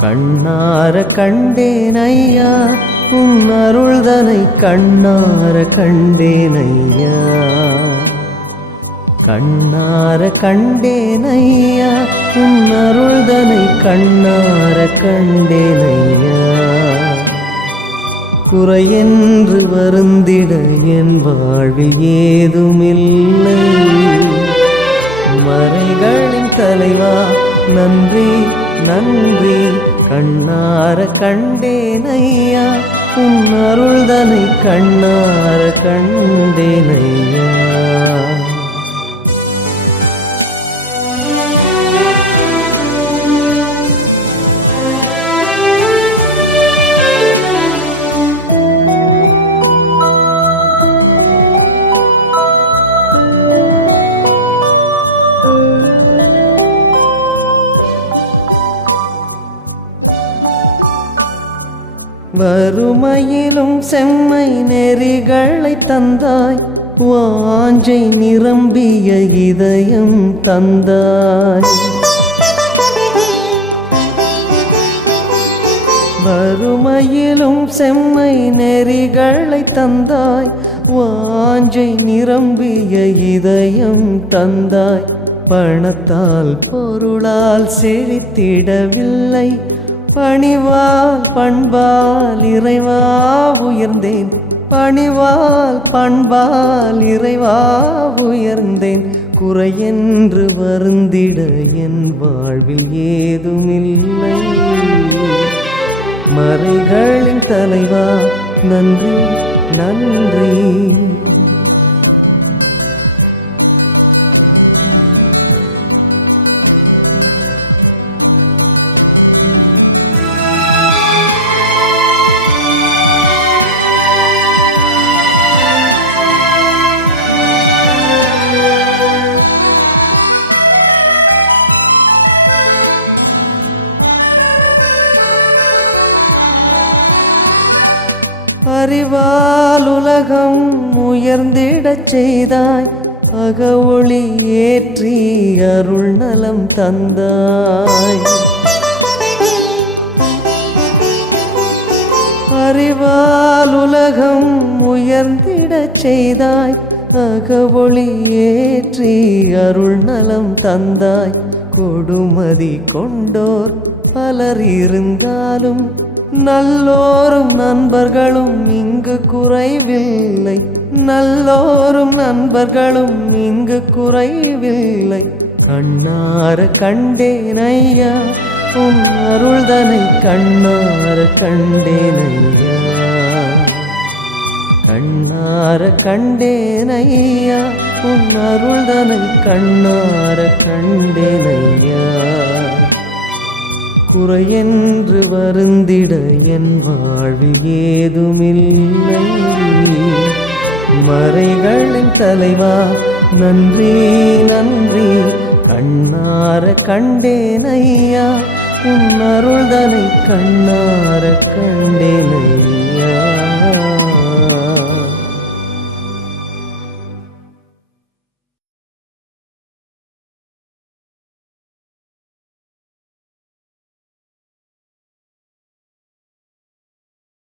கண்ணார கண்டேனையா உன் அருள்தனை கண்ணார கண்டேனையா கண்ணார கண்டேனையா உன் அருள்தனை கண்ணார கண்டேனையா குறையென்று வருந்திட என் வாழ்வில் ஏதுமில்லை மறைகளின் தலைவா நன்றி நன்றி கண்ணார கண்டேனையா உன் அருள்தனை கண்ணார கண்டேனையா வறுமையிலும் செம்மை நெறிகளை தந்தாய் வாஞ்சை நிரம்பிய இதயம் தந்தாய் வறுமையிலும் செம்மை நெறிகளை தந்தாய் வாஞ்சை நிரம்பிய இதயம் தந்தாய் பணத்தால் பொருளால் செழித்திடவில்லை பணிவால் பண்பால் இறைவா உயர்ந்தேன் பணிவால் பண்பால் இறைவா உயர்ந்தேன் குறையென்று வருந்திட என் வாழ்வில் ஏதுமில்லை மறைகளின் தலைவா நன்றி நன்றி அறிவால் உலகம் உயர்ந்திடச் செய்தாய் அக ஒளி ஏற்றி அருள் நலம் தந்தாய் அறிவால் உலகம் உயர்ந்திடச் செய்தாய் அக ஒளி ஏற்றி அருள் நலம் தந்தாய் கொடுமதி கொண்டோர் பலர் இருந்தாலும் நல்லோரும் நண்பர்களும் இங்கு குறைவில்லை நல்லோரும் நண்பர்களும் இங்கு குறைவில்லை கண்ணார கண்டேனையா உன் அருள்தனை கண்ணார கண்டேனையா கண்ணார கண்டேனையா உன் அருள்தனை கண்ணார கண்டேனையா குறையென்று வருந்திட என் வாழ்வில் ஏதுமில்லை மறைகளின் தலைவா நன்றி நன்றி கண்ணார கண்டேனையா உன் அருள்தனை கண்ணார கண்டேன்